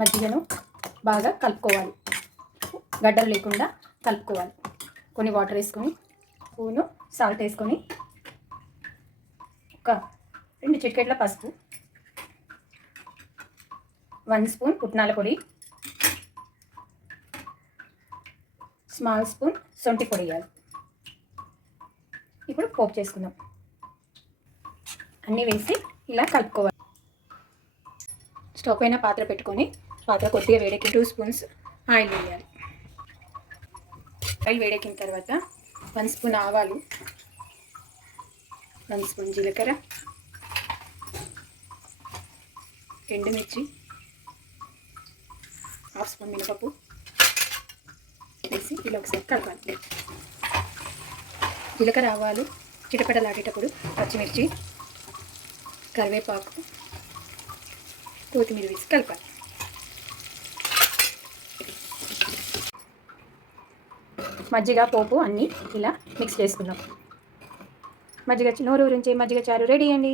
మజ్జిగను బాగా కలుపుకోవాలి, గడ్డలు లేకుండా కలుపుకోవాలి. కొన్ని వాటర్ వేసుకొని స్పూను సాల్ట్ వేసుకొని ఒక 2 చిటికెట్ల పసుపు, 1 స్పూన్ పుట్నాల పొడి, స్మాల్ స్పూన్ సొంటి పొడి వేయాలి. ఇప్పుడు పోపు చేసుకుందాం. అన్నీ వేసి ఇలా కలుపుకోవాలి. స్టవ్ పైన పాత్ర పెట్టుకొని పాత్ర కొద్దిగా వేడెక్కి 2 స్పూన్స్ ఆయిల్ వేయాలి. ఆయిల్ వేడెక్కిన తర్వాత 1 స్పూన్ ఆవాలు, 1 స్పూన్ జీలకర్ర, ఎండుమిర్చి, 1/2 స్పూన్ మినపప్పు వేసి ఇలా ఒకసారి కలపాలి. జీలకర్ర ఆవాలు చిటపటలాడేటప్పుడు పచ్చిమిర్చి, కరివేపాకు, కొత్తిమీర వేసి కలపాలి. మజ్జిగ పోపు అన్నీ ఇలా మిక్స్ చేసుకుందాం. మజ్జిగ నోరు ఊరించే మజ్జిగ చారు రెడీ అండి.